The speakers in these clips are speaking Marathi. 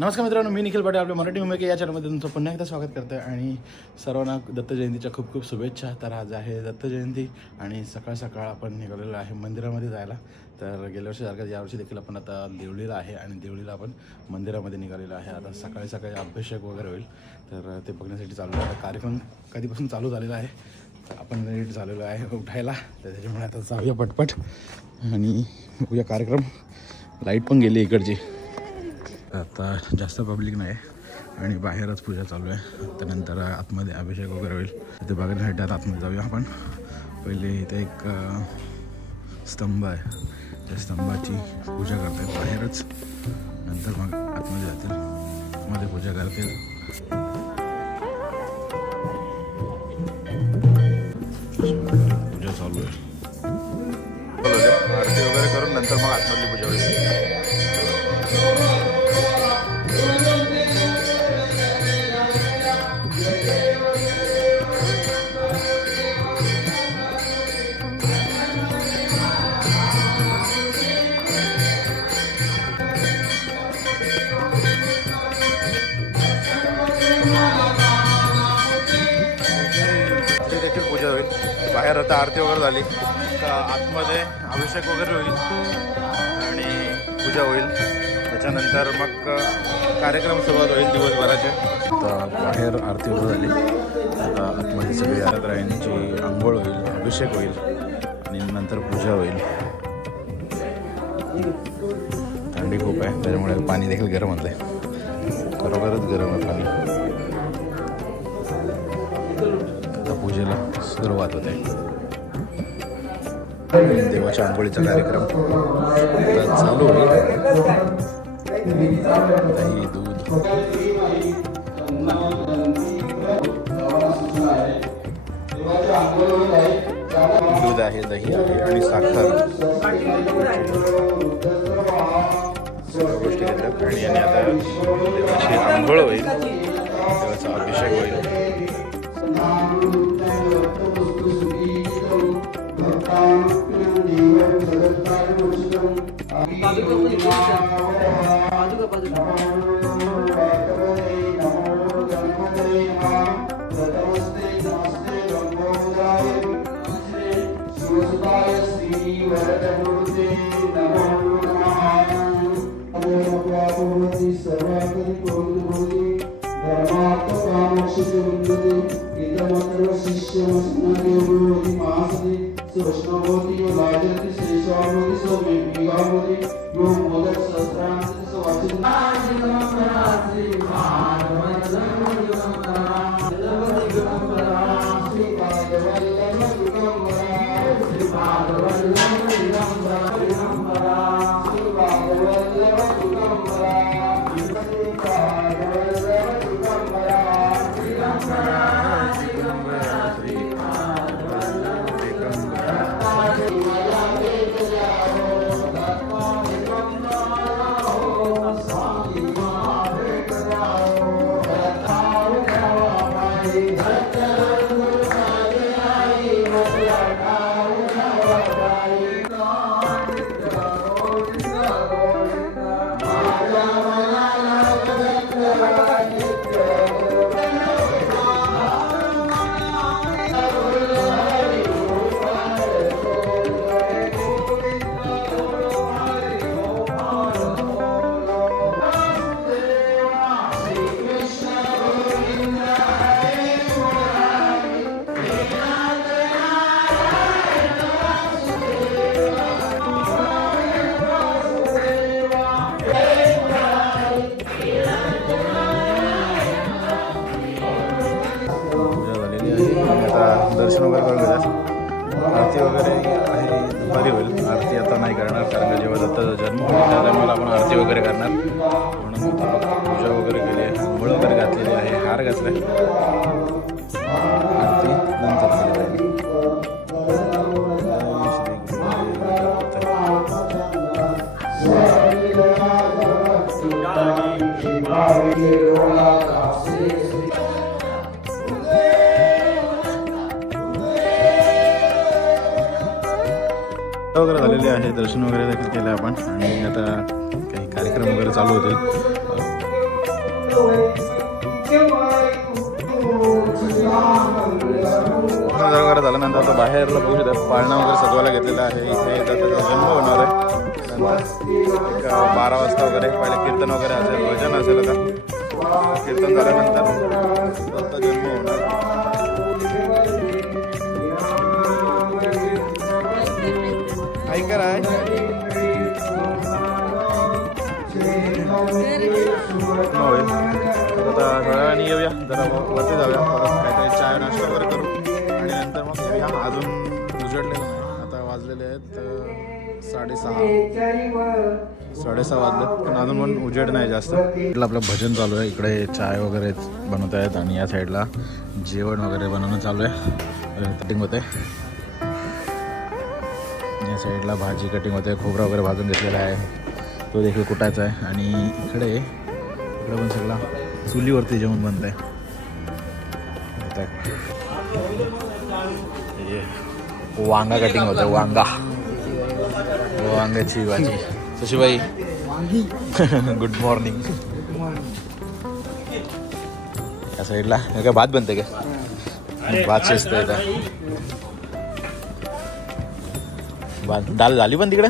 नमस्कार मित्रांनो, मी निखिल पाटील आपल्या मराठी मुंबई या चॅनलमध्ये तुमचं पुन्हा एकदा स्वागत करतो आणि सर्वांना दत्त जयंतीच्या खूप खूप शुभेच्छा। तर आज आहे दत्त जयंती आणि सकाळ सकाळ आपण निघालेलो आहे मंदिरामध्ये जायला। तर गेल्या वर्षीसारखं यावर्षी देखील आपण आता देवळीला आहे आणि देवळीला आपण मंदिरामध्ये निघालेलो आहे। आता सकाळी सकाळी अभिषेक वगैरे होईल, तर ते बघण्यासाठी चालू आहे। कार्यक्रम कधीपासून चालू झालेला आहे, आपण लेट झालेलो आहे उठायला, तर त्याच्यामुळे आता जाऊया पटपट आणि बघूया कार्यक्रम। लाईट पण गेली इकडची, आता जास्त पब्लिक नाही आणि बाहेरच पूजा चालू आहे। त्यानंतर आतमध्ये अभिषेक वगैरे होईल, ते बघण्यासाठी आता आतमध्ये जाऊया आपण। पहिले इथे एक स्तंभ आहे, त्या स्तंभाची पूजा करतात बाहेरच, नंतर मग आतमध्ये जातील, आतमध्ये पूजा करतील। पूजा चालू आहे, आरती वगैरे करून नंतर मग आतमधली पूजा होईल। पूजा होईल बाहेर, आता आरती वगैरे झाली, आतमध्ये अभिषेक वगैरे होईल आणि पूजा होईल। त्याच्यानंतर मग कार्यक्रम सुरुवात होईल दिवसभराचे। आता बाहेर आरती वगैरे झाली, आता आतमध्ये सगळी आराधनांची आंघोळ होईल, अभिषेक होईल आणि नंतर पूजा होईल। थंडी खूप आहे त्याच्यामुळे पाणी देखील गरम होतं आहे, खरोखरच गरम आहे पाणी। पूजेला सुरुवात होते, देवाच्या आंघोळीचा कार्यक्रम चालू होईल। दही दूध दूध आहे, दही आहे आणि साखर, सर्व गोष्टी घेतात आणि आता देवाची आंघोळ होईल, देवाचा अभिषेक होईल। दर्शन वगैरे करून घेतात, आरती वगैरे आहे दुपारी होईल। आरती आता नाही करणार, कारण का जेव्हा दत्ताचा जन्म होईल त्या टायमाला आपण आरती वगैरे करणार, म्हणून आता पूजा वगैरे केली आहे, आंघोळ वगैरे घातलेली आहे, हार घातला आहे, आरती नंतर केली जाईल। वगैरे झालेले आहे, दर्शन वगैरे देखील केलं आपण आणि आता काही कार्यक्रम वगैरे चालू होतील। वगैरे झाल्यानंतर आता बाहेरला बघू शकता पाळणा वगैरे सजवायला घेतलेला आहे. इथे त्याचा जन्म होणार आहे. 12 वाजता वगैरे पहिले कीर्तन वगैरे असेल, भजन असेल. आता कीर्तन झाल्यानंतर दत्त जन्म होणार. ऐका राय होय. आता थोड्या येऊया, जरा वरती जाऊया, परत काहीतरी चाय नाश्ता वगैरे करू आणि नंतर मग येऊया. अजून उजडलेलं नाही. आता वाजलेले आहेत 6:30 वाजले, पण अजून पण उजेड नाही जास्त. इकडलं आपलं भजन चालू आहे, इकडे चाय वगैरे बनवत आहेत आणि या साईडला जेवण वगैरे बनवणं चालू आहे. कटिंग होते, या साईडला भाजी कटिंग होते, खोबरा वगैरे भाजून घेतलेला आहे, तो देखील कुटायचा आहे. आणि इकडे पण सगळा चुलीवरती जेवण बनत आहे. वांगा कटिंग होतं, वांग्याची भाजी. शशीबाई गुड मॉर्निंग. या साईडला काय भात बनते का? भात शिजतंय का? दाल झाली पण तिकडे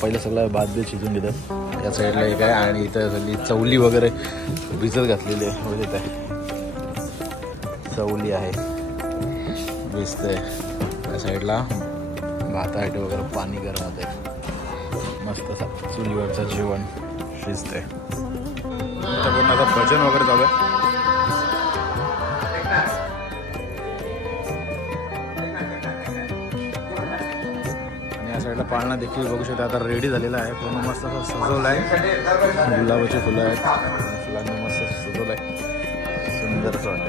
पहिले सगळं भात बी शिजून घेतात. या साईडला एक आहे आणि इथं सगळी चवली वगैरे भिजत घातलेली आहे. बघत आहे चवली आहे, भिजते. या साईडला भातासाठी वगैरे पाणी गरम होते, मस्त चुलीवरचं जेवण शिजते. पूर्ण आता भजन वगैरे चालू आहे. साईडला पाळणा देखील बघू शकता आता रेडी झालेला आहे. पूर्ण मस्त असं सजवलं आहे. गुलाबाची फुलं आहेत, फुलांनी मस्त सजवलं आहे, सुंदर असं वाटतं.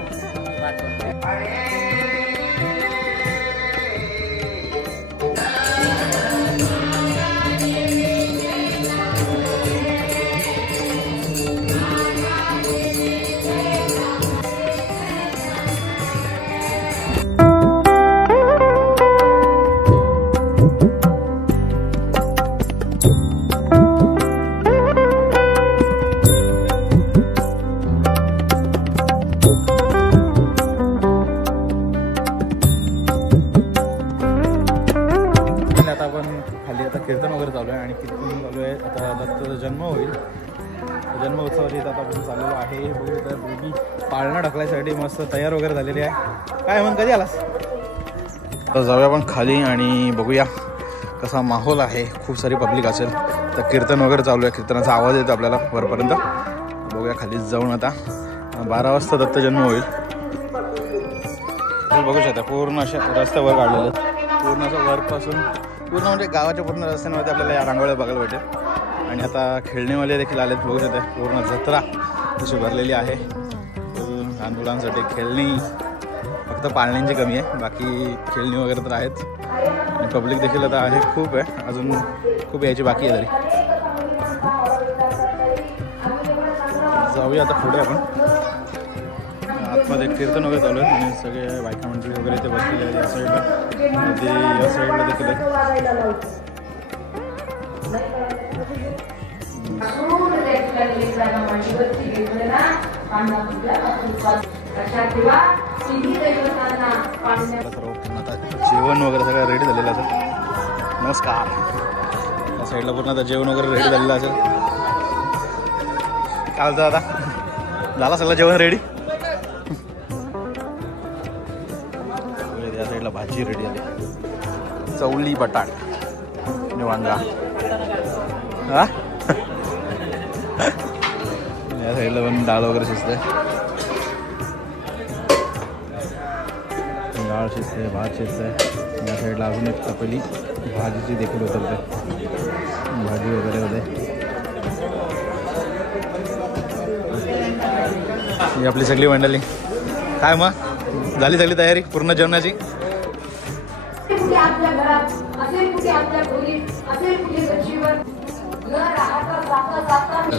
कीर्तन वगैरे चालू आहे आणि कीर्तन चालू आहे. आता दत्ताचा जन्म होईल, जन्मोत्सवाची आता आपण चाललेलो आहे. हे बघू शकता दोघी पाळणा ढकलायसाठी मस्त तयार वगैरे झालेली आहे. काय म्हण, कधी आलास? तर जाऊया आपण खाली आणि बघूया कसा माहोल आहे. खूप सारी पब्लिक असेल. तर कीर्तन वगैरे चालू आहे, कीर्तनाचा आवाज येतो आपल्याला वरपर्यंत. बघूया खाली जाऊन. आता 12 वाजता दत्त जन्म होईल. बघू शकता पूर्ण अशा रस्त्यावर काढलेले, पूर्ण असं वरपासून पूर्ण म्हणजे गावाच्या पूर्ण रस्त्यांमध्ये आपल्याला या रांगोळ्या बघायला भेटेल. आणि आता खेळणीवाले देखील आलेत. बघू शकता पूर्ण जत्रा अशी भरलेली आहे. लहान मुलांसाठी खेळणी, फक्त पाळण्यांची कमी आहे, बाकी खेळणी वगैरे तर आहेच. आणि पब्लिक देखील आता आहे, खूप आहे, अजून खूप यायची बाकी आहे. तरी जाऊया आता पुढे आपण. आतमध्ये कीर्तन वगैरे चालू आहे आणि सगळे बायका मंडळी वगैरे ते बसलेले आहे. या साईडला या साईडला देखील आहे. आता जेवण वगैरे सगळं रेडी झालेलं असेल. नमस्कार. या साईडला पूर्ण आता जेवण वगैरे रेडी झालेलं असेल. कालचं आता झाला सगळं जेवण रेडी. या साईडला भाजी रेडी आली, चवली बटाट आणि वांगा. हा या साईडला पण डाळ वगैरे शिजते, डाळ शिजते, भात शिजते. या साईडला अजून एक तपेली भाजीची देखील उतरते, भाजी वगैरे होते. ही आपली सगळी मंडळी. काय मग झाली सगळी तयारी पूर्ण जेवणाची?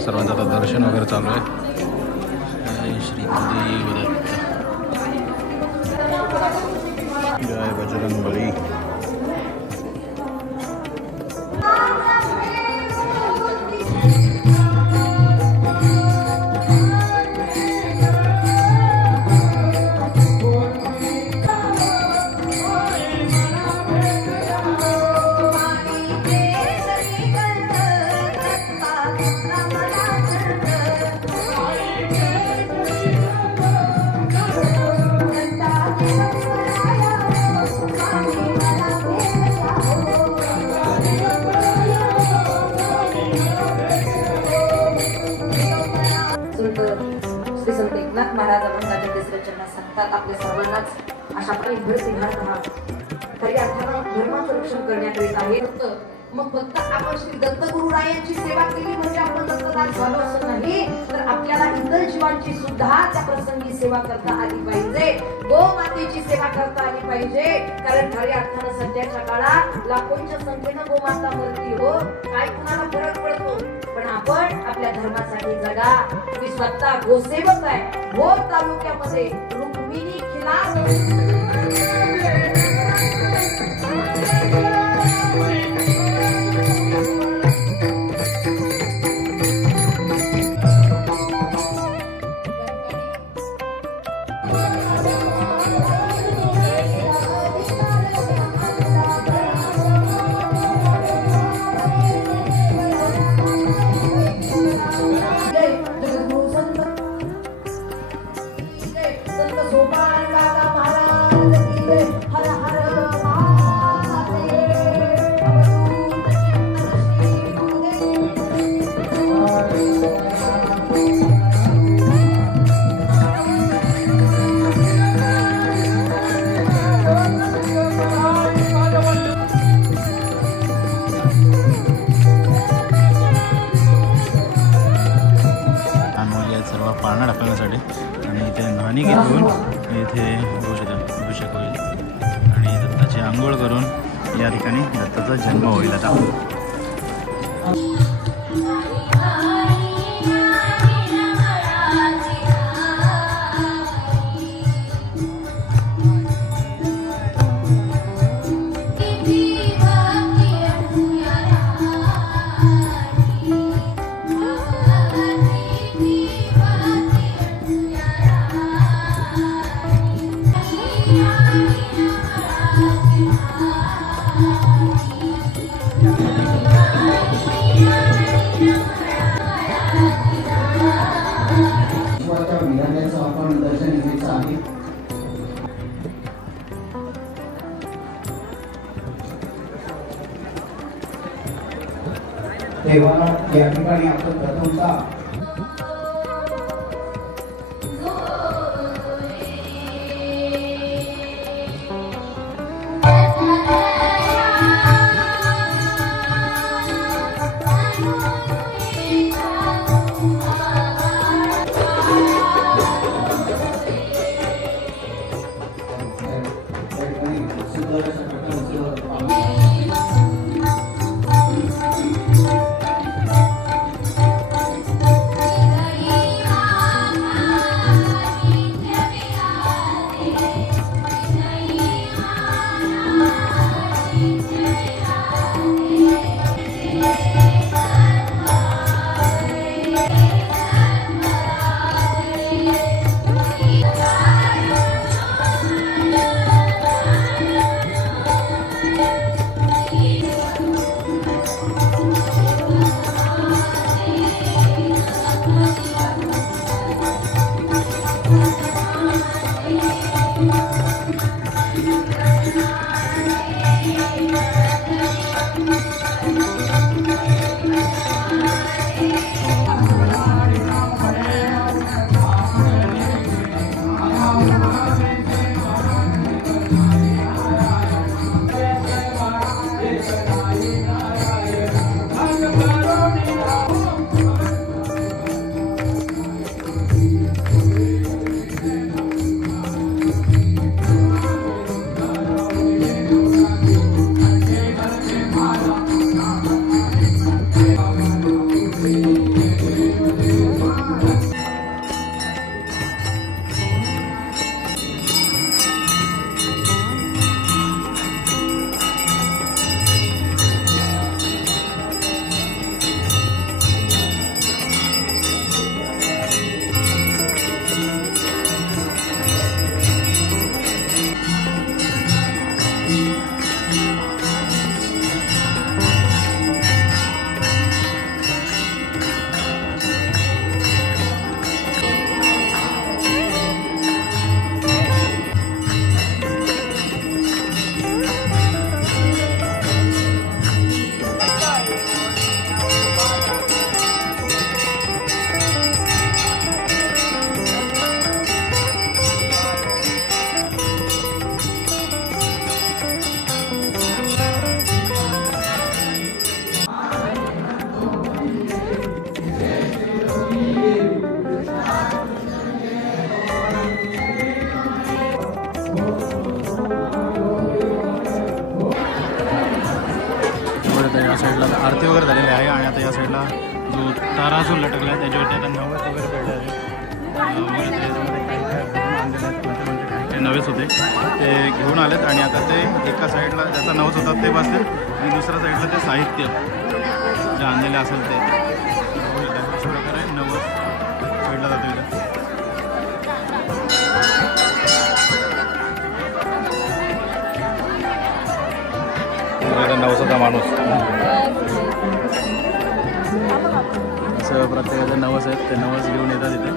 सर्वांचं आता दर्शन वगैरे चालू आहे. श्रीमंती जय बजरंगबली. संत एकनाथ महाराज अभंगाच्या तिसऱ्या चरणात सांगतात आपल्या सर्वांनाच अशा प्रकारे घर राहा खरी अर्थानं धर्माचं रक्षण करण्यात येत आहे. मग फक्त आपण श्री दत्तगुरुरायांची सेवा केली म्हणजे आपण दत्तदास झालो असं नाही, तर आपल्याला इतर जीवांची सुद्धा त्या प्रसंगी सेवा करता आली पाहिजे. गो मातेची सेवा करता आली पाहिजे. कारण खऱ्या अर्थानं सध्याच्या काळात लाखोंच्या संख्येनं गोमाता मरती हो, काय कुणाला फरक पडतो. पण आपण आपल्या धर्मासाठी जगा. मी स्वतः गोसेवक आहे. भोर तालुक्यामध्ये रुक्मिणी खिलार पाळणा टाकण्यासाठी आणि इथे न्हाणी घेऊन इथे अभिषेक होईल आणि दत्ताची आंघोळ करून या ठिकाणी दत्ताचा जन्म होईल. आता तेव्हा या ठिकाणी आपण प्रथमता जो ताराजूल लटकला आहे त्याच्यावरती आता नवस वगैरे पेटलं आहे. ते नवेच होते ते घेऊन आलेत आणि आता ते एका साईडला ज्याचा नवस होता ते बसतील आणि दुसऱ्या साईडला ते साहित्य जे आणलेले असेल ते अशा प्रकारे नवस पेटला जातो इथं. नवसाचा माणूस असं प्रत्येकाचं नवस आहेत ते नवस घेऊन येतात इथे.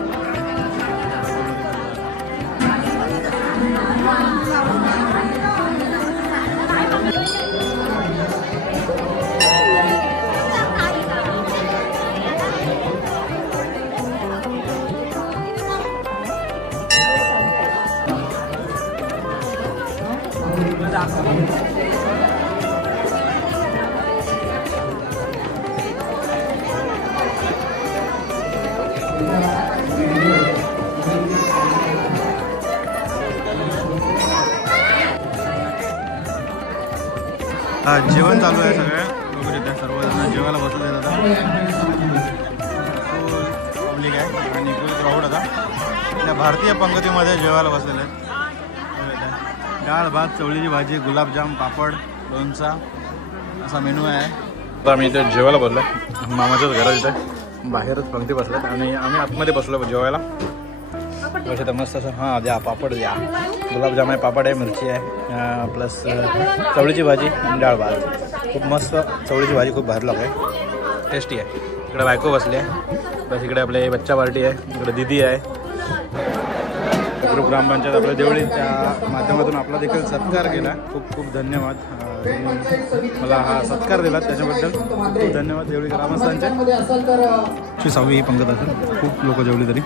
हा जेवण चालू आहे सगळ्या बघू शकता सर्वजण जेवायला बसले आता. फुल पब्लिक आहे आणि फुल क्राऊड आता त्या भारतीय पंगतीमध्ये जेवायला बसलेले आहेत. डाळ भात चवळीची भाजी गुलाबजाम पापड लोणचा असा मेनू आहे. आता आम्ही इथे जेवायला बसलो मामाच्याच घरात इथे बाहेरच पंक्ती बसल्यात आणि आम्ही आतमध्ये बसलो जेवायला. तर मस्त असं हां द्या पापड द्या गुलाबजाम आहे पापड आहे मिरची आहे प्लस चवळीची भाजी आणि डाळ भात खूप मस्त. चवळीची भाजी खूप भारी लागते टेस्टी आहे. इकडे बायको बसली आहे प्लस इकडे आपले बच्चा पार्टी आहे इकडे दिदी आहे. ग्रुप ग्रामपंचायत आपल्या देवळी त्या माध्यमातून आपला देखील सत्कार केला. खूप खूप धन्यवाद मला हा सत्कार दिला त्याच्याबद्दल खूप धन्यवाद देवळी ग्रामस्थांचे. 6वी ही पंगत असेल खूप लोक जेवली तरी.